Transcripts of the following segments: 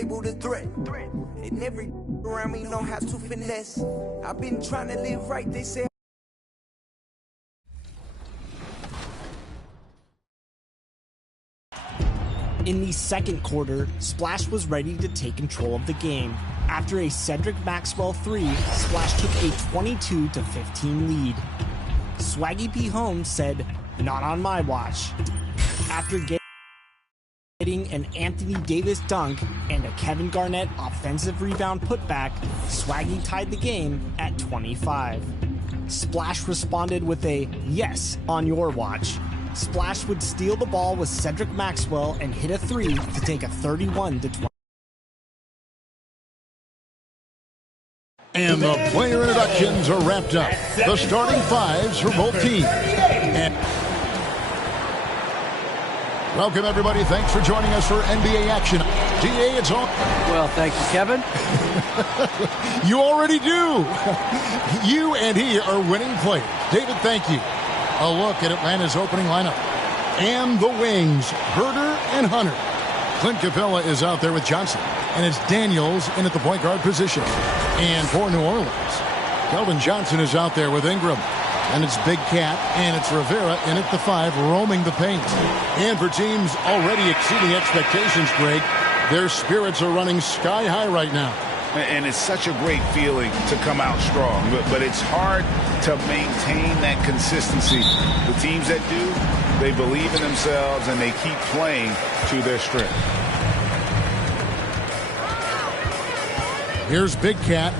labeled a threat. And every around me know how to finesse. I've been trying to live right, they say. In the second quarter, Splash was ready to take control of the game. After a Cedric Maxwell 3, Splash took a 22-15 lead. Swaggy P. Holmes said, "Not on my watch." After getting an Anthony Davis dunk and a Kevin Garnett offensive rebound putback, Swaggy tied the game at 25. Splash responded with a "yes, on your watch." Splash would steal the ball with Cedric Maxwell and hit a 3 to take a 31-20. And the player introductions are wrapped up. The starting fives for both teams. And welcome, everybody. Thanks for joining us for NBA action. DA, it's on. Well, thank you, Kevin. You already do. You and he are winning players. David, thank you. A look at Atlanta's opening lineup. And the wings, Herder and Hunter. Clint Capella is out there with Johnson. And it's Daniels in at the point guard position. And for New Orleans, Keldon Johnson is out there with Ingram. And it's Big Cat, and it's Rivera in at the 5, roaming the paint. And for teams already exceeding expectations, Greg, their spirits are running sky high right now. And it's such a great feeling to come out strong, but it's hard to maintain that consistency. The teams that do, they believe in themselves and they keep playing to their strength. Here's Big Cat.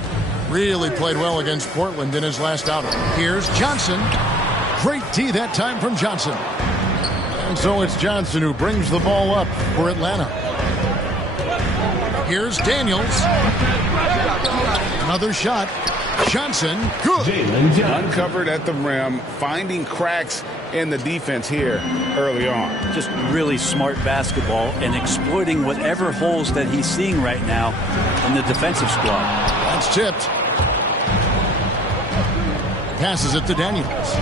Really played well against Portland in his last outing. Here's Johnson. Great D that time from Johnson. And so it's Johnson who brings the ball up for Atlanta. Here's Daniels. Another shot. Johnson, good. Uncovered at the rim, finding cracks in the defense here early on. Just really smart basketball and exploiting whatever holes that he's seeing right now in the defensive squad. That's tipped. Passes it to Daniels.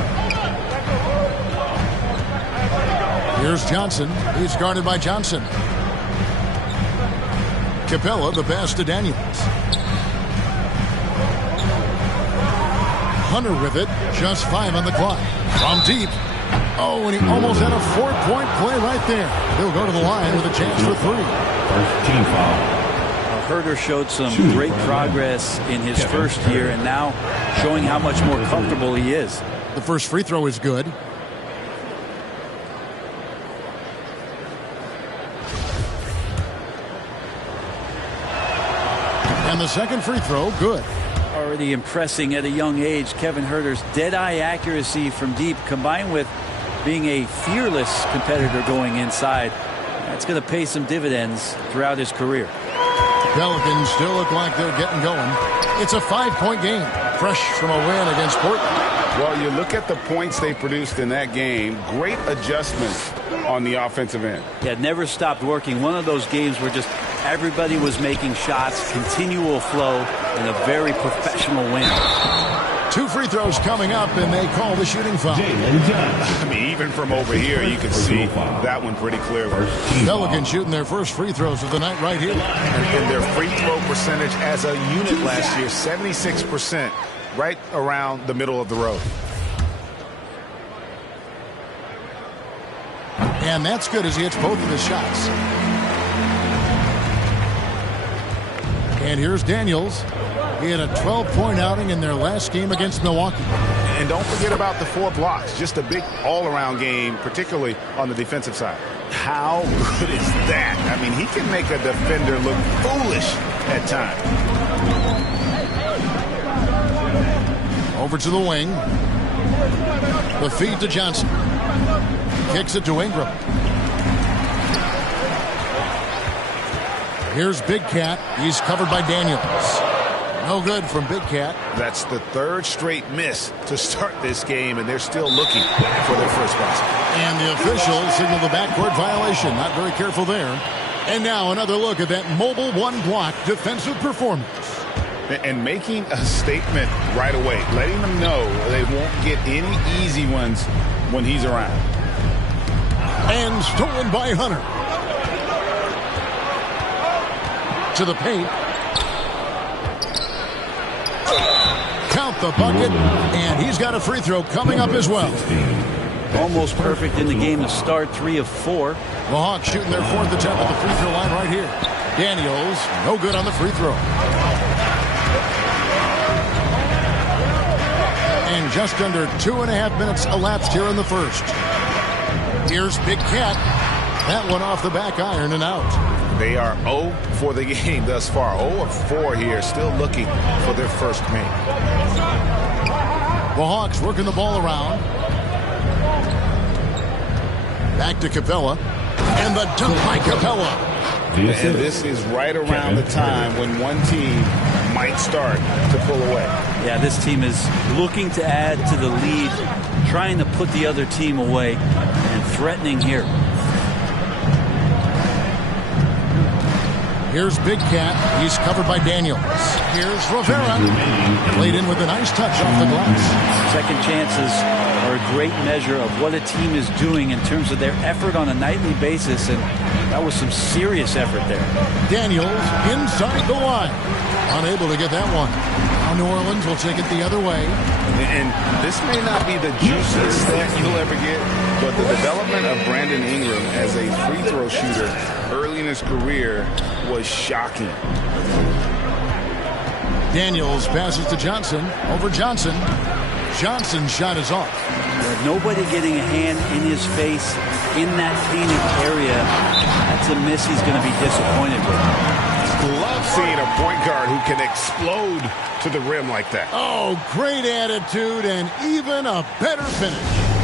Here's Johnson. He's guarded by Johnson. Capella, the pass to Daniels. Hunter with it. Just 5 on the clock. From deep. Oh, and he almost had a 4-point play right there. He'll go to the line with a chance for 3. First team foul. Herder showed some great progress in his first year and now showing how much more comfortable he is. The first free throw is good. And the second free throw, good. Already impressing at a young age, Kevin Herder's dead-eye accuracy from deep combined with being a fearless competitor going inside. That's going to pay some dividends throughout his career. Pelicans still look like they're getting going. It's a 5-point game, fresh from a win against Portland. Well, you look at the points they produced in that game. Great adjustments on the offensive end. Yeah, never stopped working. One of those games where just everybody was making shots, continual flow, and a very professional win. 2 free throws coming up, and they call the shooting foul. I mean, even from over here, you can see that one pretty clearly. Pelicans shooting their first free throws of the night right here. And their free throw percentage as a unit last year, 76%, right around the middle of the road. And that's good as he hits both of his shots. And here's Daniels. He had a 12-point outing in their last game against Milwaukee. And don't forget about the 4 blocks. Just a big all-around game, particularly on the defensive side. How good is that? I mean, he can make a defender look foolish at times. Over to the wing. The feed to Johnson. Kicks it to Ingram. Here's Big Cat. He's covered by Daniels. No good from Big Cat. That's the 3rd straight miss to start this game, and they're still looking for their first basket. And the officials signal the backcourt violation. Not very careful there. And now another look at that mobile 1-block defensive performance. And making a statement right away, letting them know they won't get any easy ones when he's around. And stolen by Hunter. to the paint. Count the bucket, and he's got a free throw coming up as well. Almost perfect in the game to start, 3 of 4. The Hawks shooting their 4th attempt at the free throw line right here. Daniels, no good on the free throw. And just under 2.5 minutes elapsed here in the first. Here's Big Cat. That one off the back iron and out. They are 0 for the game thus far. 0 of 4 here, still looking for their first make. The Hawks working the ball around. Back to Capella. And the dunk by Capella. And this is right around the time when one team might start to pull away. Yeah, this team is looking to add to the lead, trying to put the other team away, and threatening here. Here's Big Cat. He's covered by Daniels. Here's Rivera. Played in with a nice touch off the glass. Second chances are a great measure of what a team is doing in terms of their effort on a nightly basis, and that was some serious effort there. Daniels inside the line. Unable to get that one. Now New Orleans will take it the other way. And this may not be the juiciest stat you'll ever get, but the development of Brandon Ingram as a free throw shooter early in his career was shocking. Daniels passes to Johnson. Over Johnson. Johnson's shot is off. With nobody getting a hand in his face in that painted area, that's a miss he's going to be disappointed with. Love seeing a point guard who can explode to the rim like that. Oh, great attitude and even a better finish.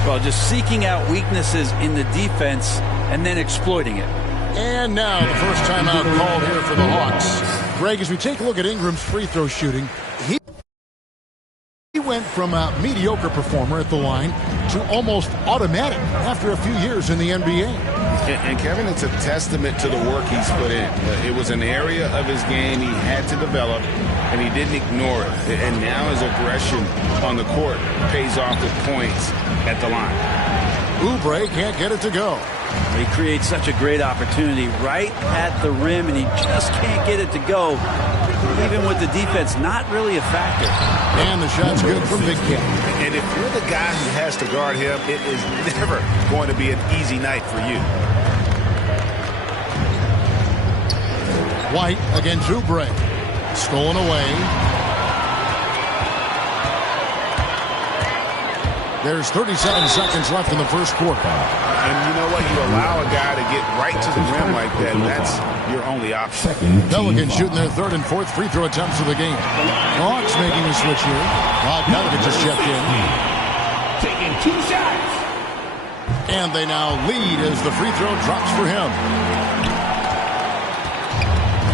Well, just seeking out weaknesses in the defense and then exploiting it. And now the first timeout called here for the Hawks. Greg, as we take a look at Ingram's free throw shooting, he went from a mediocre performer at the line to almost automatic after a few years in the NBA. And Kevin, it's a testament to the work he's put in. It was an area of his game he had to develop, and he didn't ignore it. And now his aggression on the court pays off with points at the line. Oubre can't get it to go. He creates such a great opportunity right at the rim, and he just can't get it to go, even with the defense not really a factor. And the shot's good from Big Cat. And if you're the guy who has to guard him, it is never going to be an easy night for you. White against Oubre. Stolen away. There's 37 seconds left in the first quarter. And you know what? You allow a guy to get right to the rim like that. That's your only option. Pelicans shooting their 3rd and 4th free throw attempts of the game. Hawks making a switch here. Bogdanovich just checked in. Taking 2 shots. And they now lead as the free throw drops for him.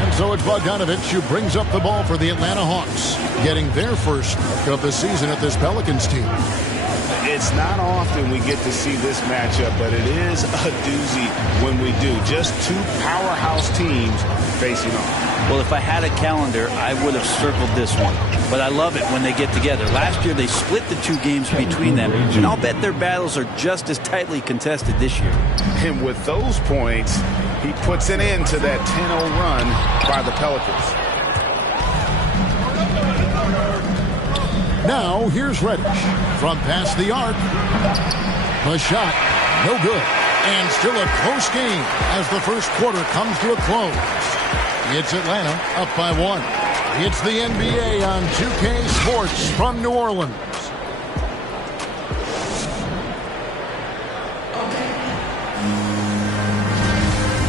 And so it's Bogdanovich who brings up the ball for the Atlanta Hawks, getting their first of the season at this Pelicans team. It's not often we get to see this matchup, but it is a doozy when we do. Just 2 powerhouse teams facing off. Well, if I had a calendar, I would have circled this one. But I love it when they get together. Last year, they split the 2 games between them, and I'll bet their battles are just as tightly contested this year. And with those points, he puts an end to that 10-0 run by the Pelicans. Now, here's Reddish from past the arc. The shot, no good. And still a close game as the first quarter comes to a close. It's Atlanta up by 1. It's the NBA on 2K Sports from New Orleans.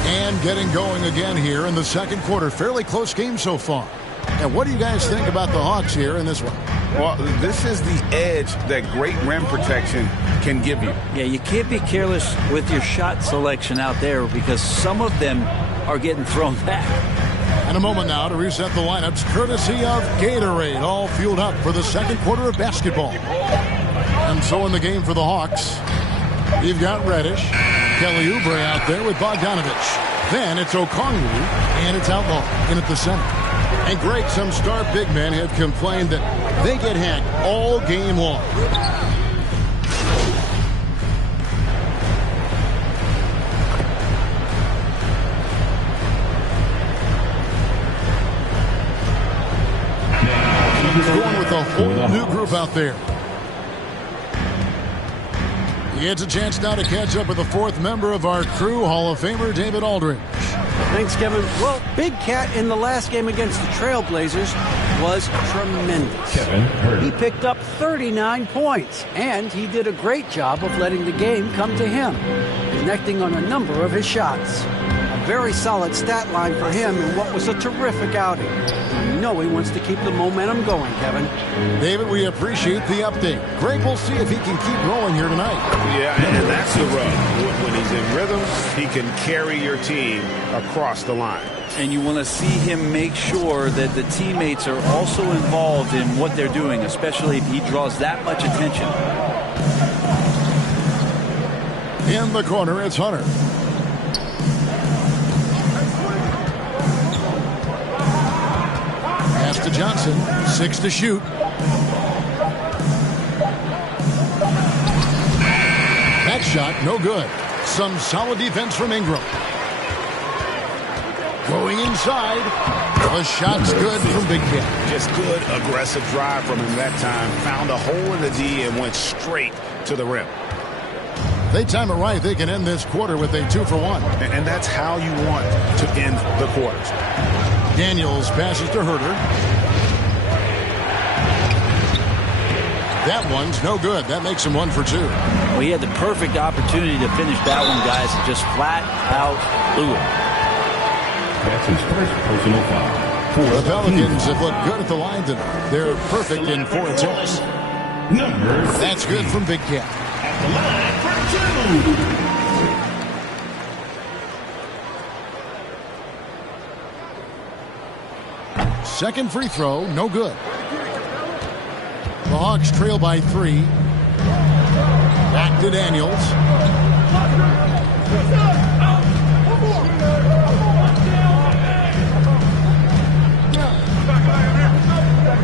And getting going again here in the second quarter. Fairly close game so far. And what do you guys think about the Hawks here in this one? Well, this is the edge that great rim protection can give you. Yeah, you can't be careless with your shot selection out there because some of them are getting thrown back. And a moment now to reset the lineups courtesy of Gatorade, all fueled up for the second quarter of basketball. And so in the game for the Hawks, you've got Reddish, Kelly Oubre out there with Bogdanovich. Then it's Okongwu, and it's Outlaw in at the center. And Greg, some star big men had complained that they get hacked all game long. Going with a whole new group out there. He gets a chance now to catch up with the fourth member of our crew, Hall of Famer David Aldridge. Thanks, Kevin. Well, Big Cat in the last game against the Trailblazers was tremendous. He picked up 39 points, and he did a great job of letting the game come to him, connecting on a number of his shots. A very solid stat line for him in what was a terrific outing. You know he wants to keep the momentum going, Kevin. David, we appreciate the update. Greg, we'll see if he can keep rolling here tonight. Yeah, and that's the rub. When he's in rhythm, he can carry your team across the line. And you want to see him make sure that the teammates are also involved in what they're doing, especially if he draws that much attention. In the corner, it's Hunter. Pass to Johnson. 6 to shoot. That shot, no good. Some solid defense from Ingram. Going inside. The shot's good from Big Cat. Just good, aggressive drive from him that time. Found a hole in the D and went straight to the rim. They time it right, they can end this quarter with a 2-for-1. And that's how you want to end the quarters. Daniels passes to Herter. That one's no good. That makes him 1 for 2. Well, he had the perfect opportunity to finish that one, guys, and just flat out blew it. That's his first personal foul. The Pelicans have looked good at the line tonight. They're perfect in 4 attempts. That's good from Big Cat. At the line for 2. Second free throw, no good. The Hawks trail by 3. Back to Daniels.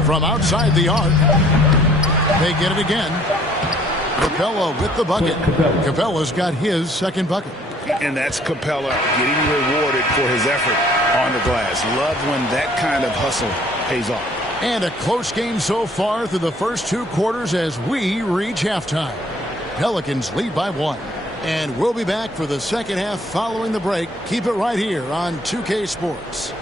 From outside the arc. They get it again. Capella with the bucket. Capella's got his second bucket. And that's Capella getting rewarded for his effort on the glass. Love when that kind of hustle pays off. And a close game so far through the first 2 quarters as we reach halftime. Pelicans lead by 1. And we'll be back for the second half following the break. Keep it right here on 2K Sports.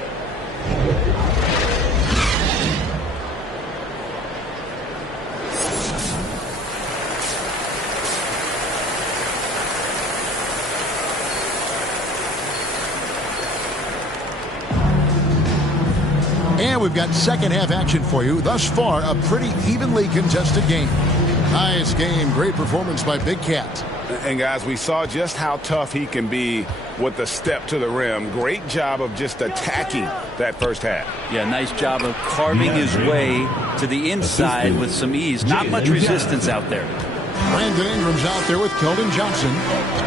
And we've got second half action for you. Thus far, a pretty evenly contested game. Nice game. Great performance by Big Cat. And guys, we saw just how tough he can be with the step to the rim. Great job of just attacking that first half. Yeah, nice job of carving his way to the inside with some ease. Not much resistance out there. Brandon Ingram's out there with Keldon Johnson.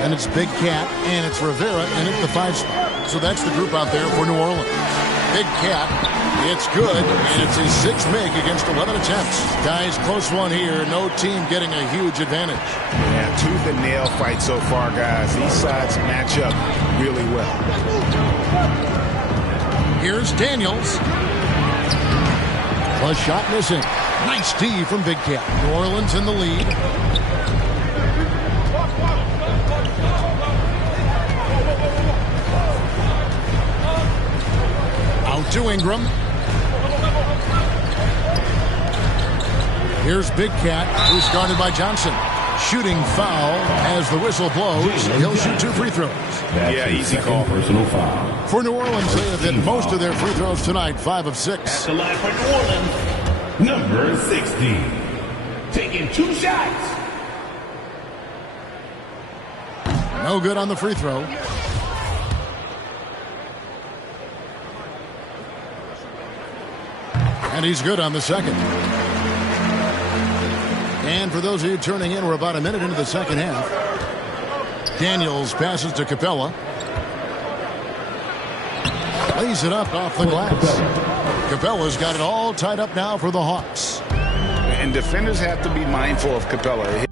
And it's Big Cat, and it's Rivera in at the 5 spot. So that's the group out there for New Orleans. Big Cat, it's good, and it's his 6th make against 11 attempts. Guys, close one here. No team getting a huge advantage. Yeah, tooth and nail fight so far, guys. These sides match up really well. Here's Daniels. A shot missing. Nice D from Big Cat. New Orleans in the lead. Out to Ingram. Here's Big Cat, who's guarded by Johnson. Shooting foul as the whistle blows. He'll shoot 2 free throws. Yeah, easy call. Personal foul. For New Orleans, they have hit most of their free throws tonight, 5 of 6. At the line for New Orleans, number 60. Taking 2 shots. No good on the free throw. And he's good on the second. And for those of you turning in, we're about a minute into the second half. Daniels passes to Capella. Lays it up off the glass. Capella's got it all tied up now for the Hawks. And defenders have to be mindful of Capella.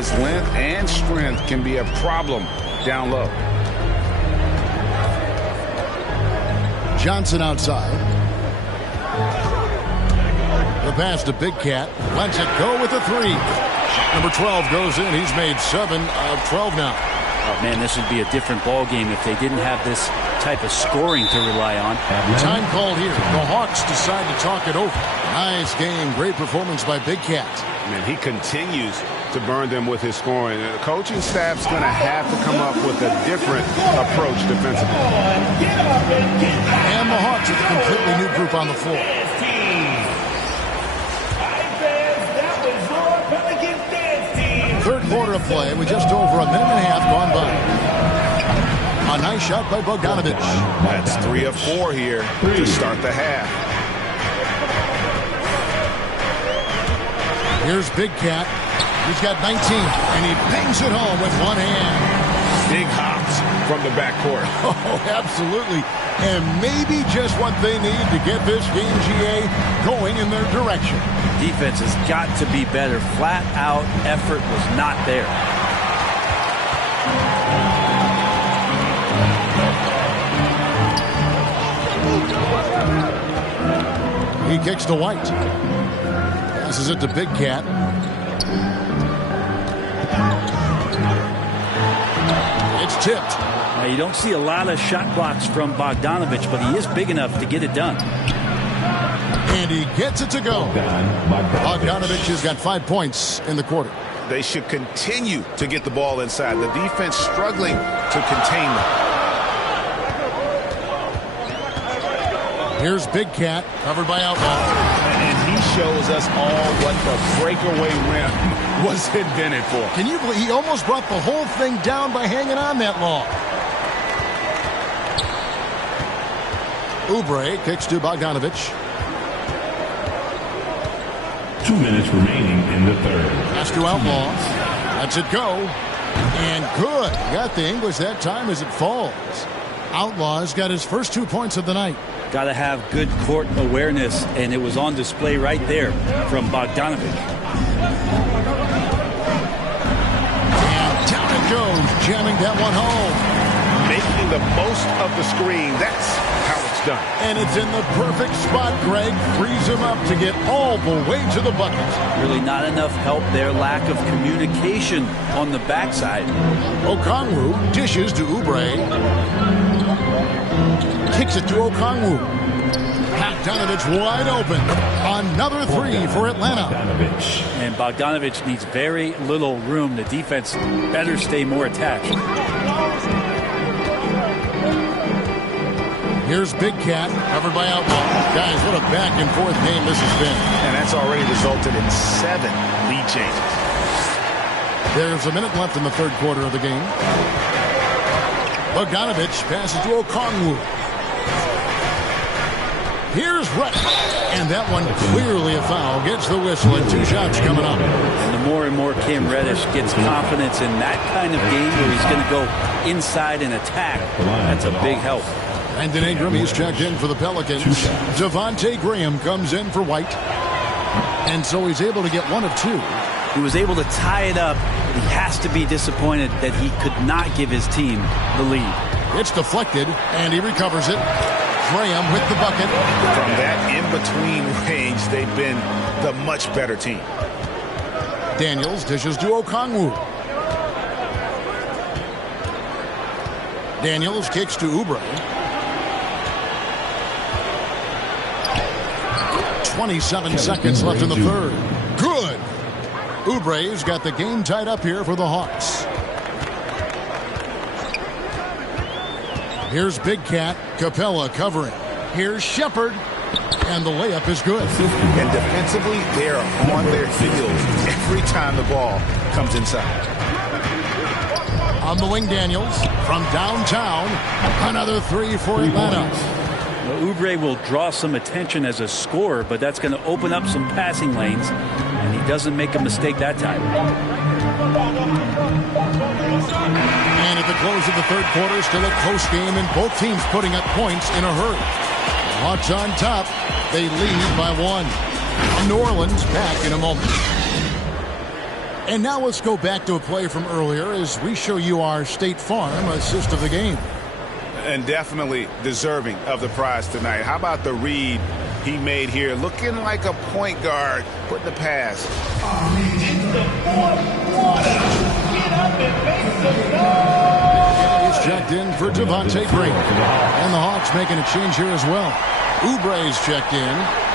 His length and strength can be a problem down low. Johnson outside. The pass to Big Cat. Lets it go with a 3. Number 12 goes in. He's made 7 of 12 now. Oh, man, this would be a different ball game if they didn't have this type of scoring to rely on. Time called here. The Hawks decide to talk it over. Nice game. Great performance by Big Cat. Man, he continues to burn them with his scoring. The coaching staff's going to have to come up with a different approach defensively. And the Hawks with a completely new group on the floor. Third quarter of play with just over a minute and a half gone by. A nice shot by Bogdanovich. That's 3 of 4 here to start the half. Here's Big Cat. He's got 19, and he bangs it home with one hand. Big hops from the backcourt. Oh, absolutely. And maybe just what they need to get this game, GA, going in their direction. Defense has got to be better. Flat out effort was not there. He kicks to White. Passes it to Big Cat. It's tipped. Now, you don't see a lot of shot blocks from Bogdanovich, but he is big enough to get it done. And he gets it to go. Bogdanovich has got 5 points in the quarter. They should continue to get the ball inside. The defense struggling to contain them. Here's Big Cat, covered by Outlaw. And he shows us all what the breakaway rim was invented for. Can you believe he almost brought the whole thing down by hanging on that long? Oubre kicks to Bogdanovich. 2 minutes remaining in the third. Pass to Outlaw. Lets it go. And good. Got the English that time as it falls. Outlaw's got his first 2 points of the night. Got to have good court awareness, and it was on display right there from Bogdanovich. And down it goes, jamming that one home. Making the most of the screen. That's how it's done. And it's in the perfect spot, Greg. Frees him up to get all the way to the bucket. Really not enough help there. Lack of communication on the backside. Okongwu dishes to Oubre. Kicks it to Okongwu. Bogdanovich wide open. Another 3 for Atlanta. And Bogdanovich needs very little room. The defense better stay more attached. Here's Big Cat, covered by Outlaw. Guys, what a back-and-forth game this has been. And that's already resulted in 7 lead changes. There's a minute left in the third quarter of the game. Bogdanovich passes to Okongwu. Here's Rett. And that one clearly a foul. Gets the whistle and 2 shots coming up. And the more and more Cam Reddish gets confidence in that kind of game where he's going to go inside and attack, that's a big help. Brandon Ingram, he's checked in for the Pelicans. Devontae Graham comes in for White. And so he's able to get 1 of 2. He was able to tie it up. He has to be disappointed that he could not give his team the lead. It's deflected, and he recovers it. Graham with the bucket. From that in-between range, they've been the much better team. Daniels dishes to Okongwu. Daniels kicks to Oubre. 27 seconds left in the third. Good. Oubre's got the game tied up here for the Hawks. Here's Big Cat. Capella covering. Here's Shepard. And the layup is good. And defensively, they're on their heels every time the ball comes inside. On the wing, Daniels. From downtown, another 3 for Atlanta. Oubre will draw some attention as a scorer, but that's going to open up some passing lanes, and he doesn't make a mistake that time. And at the close of the third quarter, still a close game, and both teams putting up points in a hurry. Hawks on top. They lead by 1. New Orleans back in a moment. And now let's go back to a play from earlier as we show you our State Farm assist of the game. And definitely deserving of the prize tonight. How about the read he made here? Looking like a point guard, putting the pass. In the fourth quarter, get up and make some noise. He's checked in for Devontae Green. And the Hawks making a change here as well. Oubre's checked in.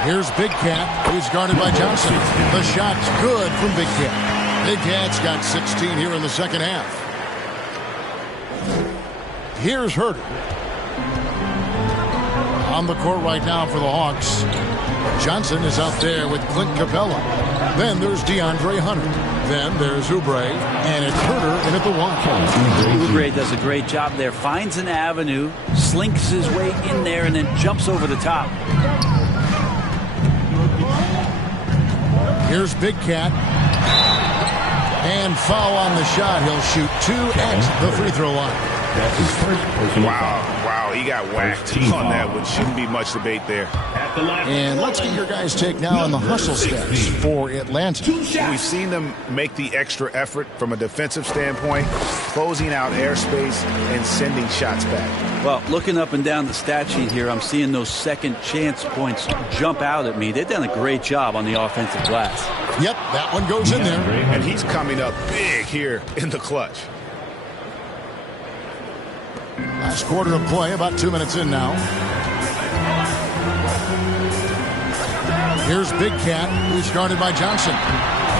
Here's Big Cat. He's guarded by Johnson. The shot's good from Big Cat. Big Cat's got 16 here in the second half. Here's Herder. On the court right now for the Hawks. Johnson is out there with Clint Capella. Then there's DeAndre Hunter. Then there's Oubre. And it's Herder in at the one. Oubre does a great job there. Finds an avenue, slinks his way in there, and then jumps over the top. Here's Big Cat. And foul on the shot. He'll shoot 2 at the free throw line. That's his first personal foul. Wow, he got whacked on that one. Shouldn't be much debate there. And let's get your guys' take now on the hustle stats for Atlanta. We've seen them make the extra effort from a defensive standpoint, closing out airspace and sending shots back. Well, looking up and down the stat sheet here, I'm seeing those second chance points jump out at me. They've done a great job on the offensive glass. Yep, that one goes in there. And he's coming up big here in the clutch. Last quarter of play, about 2 minutes in now. Here's Big Cat, who's guarded by Johnson.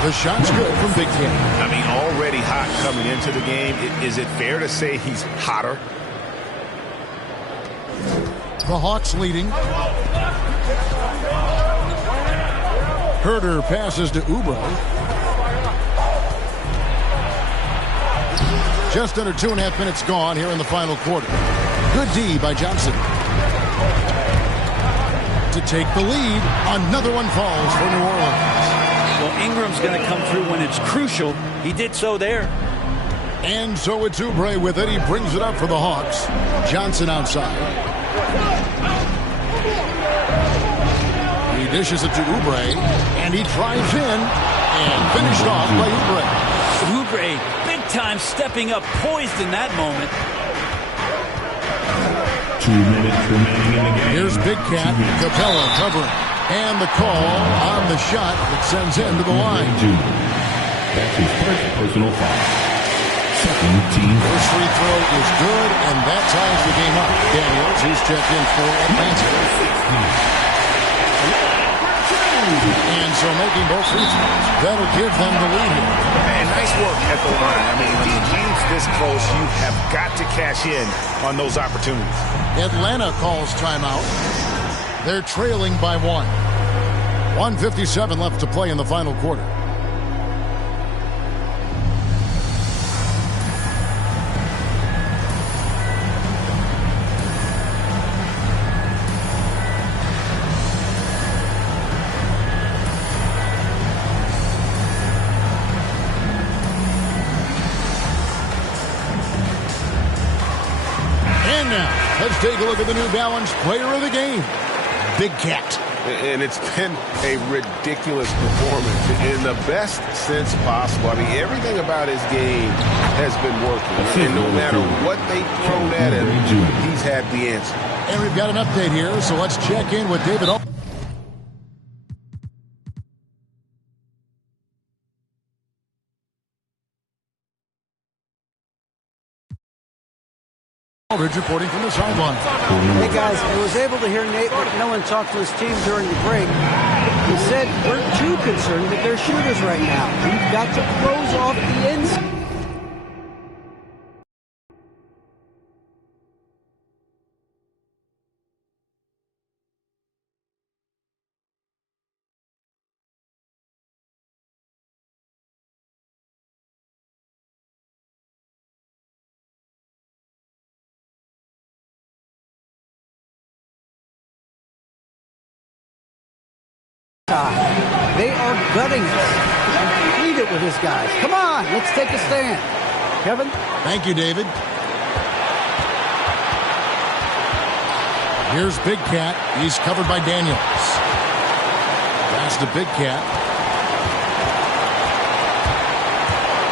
The shot's good from Big Cat. I mean, already hot coming into the game. Is it fair to say he's hotter? The Hawks leading. Herder passes to Oubre. Just under 2.5 minutes gone here in the final quarter. Good D by Johnson. To take the lead, another one falls for New Orleans. Well, Ingram's going to come through when it's crucial. He did so there. And so it's Oubre with it. He brings it up for the Hawks. Johnson outside. He dishes it to Oubre, and he drives in, and finished off by Oubre. Oubre, big time stepping up, poised in that moment. 2 minutes remaining in the game. Here's Big Cat, Capella covering, and the call on the shot that sends him to the line. That's his first personal foul. Second team. First free throw is good, and that ties the game up. Daniels, who's checked in for Atlanta. And so making both free throws, that'll give them the lead here. And nice work at the line. I mean, when the game's this close, you have got to cash in on those opportunities. Atlanta calls timeout. They're trailing by 1. 1:57 left to play in the final quarter. Let's take a look at the New Balance player of the game, Big Cat. And it's been a ridiculous performance in the best sense possible. I mean, everything about his game has been working. And no matter what they've thrown at him, he's had the answer. And we've got an update here, so let's check in with David Aldridge reporting from the sideline. Hey guys, I was able to hear Nate McMillan talk to his team during the break. He said, we're too concerned with their shooters right now. We've got to close off the inside. They are gutting us. Lead it with his guys. Come on, let's take a stand. Kevin? Thank you, David. Here's Big Cat. He's covered by Daniels. pass to Big Cat.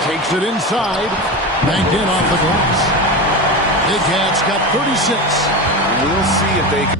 Takes it inside. Banked in off the glass. Big Cat's got 36. We'll see if they can.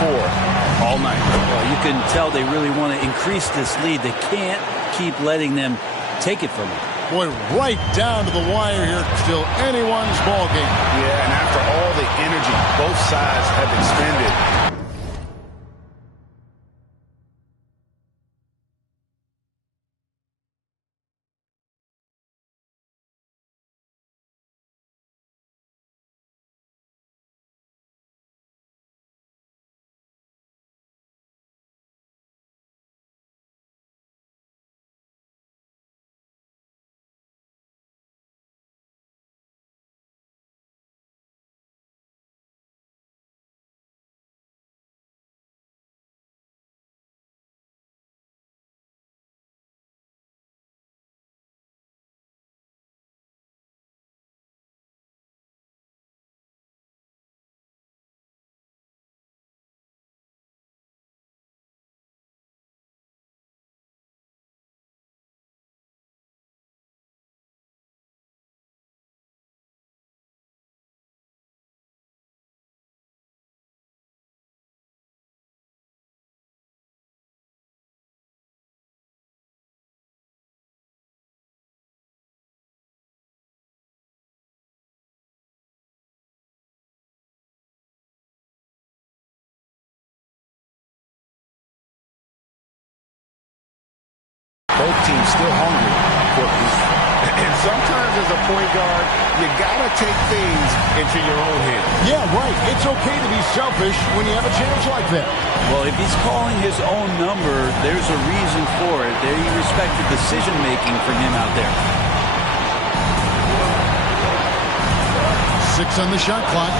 4 all night. Well, you can tell they really want to increase this lead. They can't keep letting them take it from them. Boy, right down to the wire here. Still anyone's ball game. Yeah, and after all the energy both sides have expended, both teams still hungry for this. And sometimes as a point guard, you got to take things into your own hands. Yeah, right. It's okay to be selfish when you have a chance like that. Well, if he's calling his own number, there's a reason for it. They respect the decision-making from him out there. 6 on the shot clock.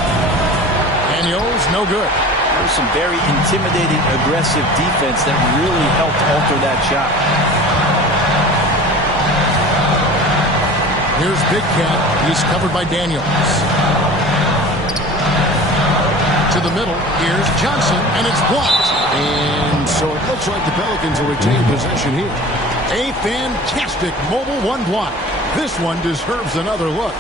Daniels, no good. There's some very intimidating, aggressive defense that really helped alter that shot. Here's Big Cat. He's covered by Daniels. To the middle. Here's Johnson, and it's blocked. And so it looks like the Pelicans will retain possession here. A fantastic mobile one block. This one deserves another look.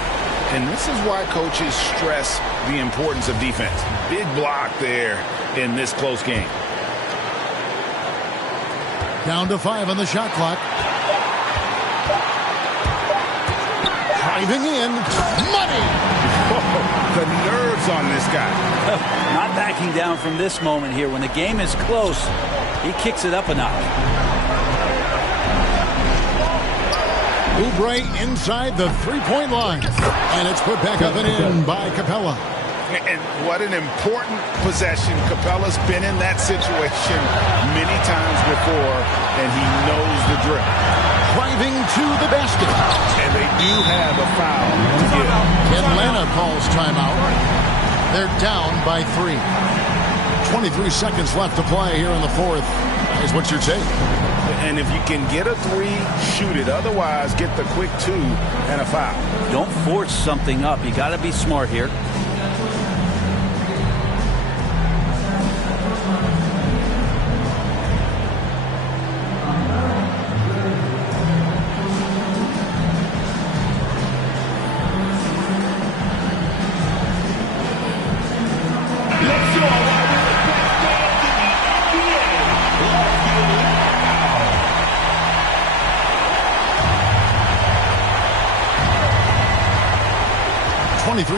And this is why coaches stress the importance of defense. Big block there in this close game. Down to 5 on the shot clock. Driving in. Money! The nerves on this guy. Not backing down from this moment here. When the game is close, he kicks it up a notch. Oubre inside the three-point line. And it's put back up and in by Capella. And what an important possession. Capella's been in that situation many times before, and he knows the drill. Driving to the basket. And they do have a foul to give. Atlanta calls timeout. They're down by 3. 23 seconds left to play here in the fourth. Is what you're saying. And if you can get a 3, shoot it. Otherwise, get the quick 2 and a foul. Don't force something up. You got to be smart here.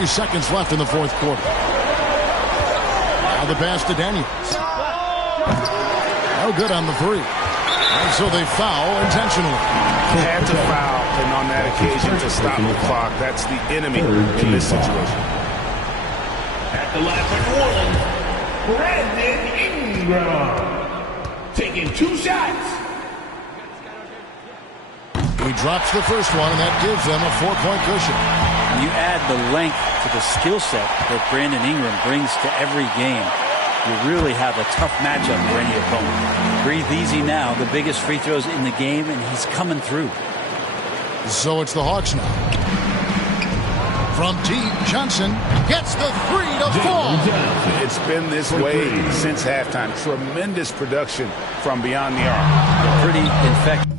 Seconds left in the fourth quarter. Now the pass to Daniels. No good on the 3. And so they foul intentionally. Had to foul, and on that occasion to stop the clock. That's the enemy in this situation. At the line for New Orleans, Brandon Ingram. Taking 2 shots. He drops the first one, and that gives them a 4-point cushion. You add the length to the skill set that Brandon Ingram brings to every game, you really have a tough matchup for any opponent. Breathe easy now. The biggest free throws in the game, and he's coming through. So it's the Hawks now. From deep, Johnson gets the 3 to fall. It's been this way since halftime. Tremendous production from beyond the arc. Pretty infectious.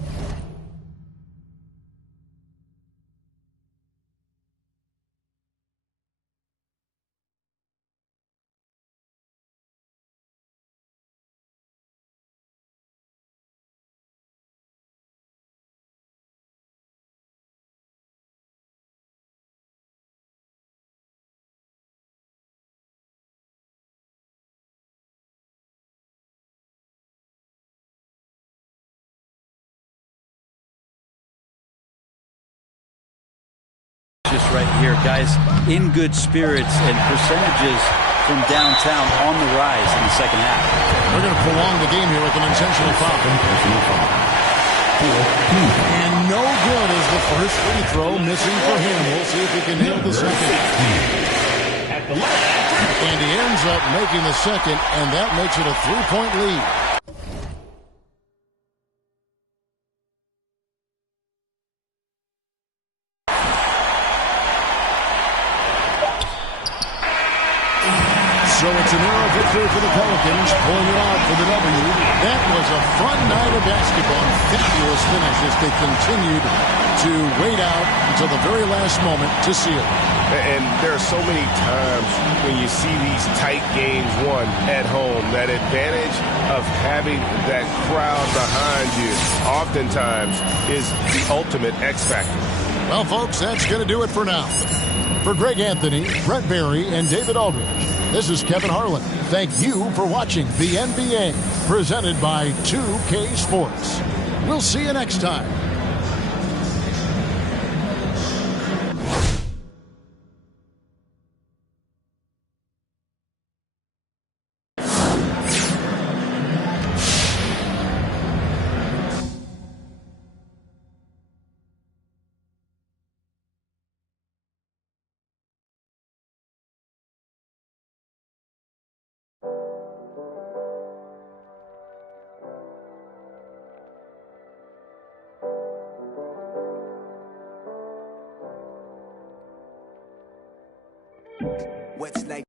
right here. Guys in good spirits and percentages from downtown on the rise in the second half. They're going to prolong the game here with an intentional foul. And no good is the first free throw missing for him. We'll see if he can nail the second. And he ends up making the second, and that makes it a 3-point lead. So it's a narrow victory for the Pelicans, pulling it out for the W. That was a fun night of basketball. Fabulous finish as they continued to wait out until the very last moment to seal it. And there are so many times when you see these tight games won at home, that advantage of having that crowd behind you oftentimes is the ultimate X factor. Well, folks, that's going to do it for now. For Greg Anthony, Brett Barry, and David Aldridge, this is Kevin Harlan. Thank you for watching the NBA, presented by 2K Sports. We'll see you next time. What's like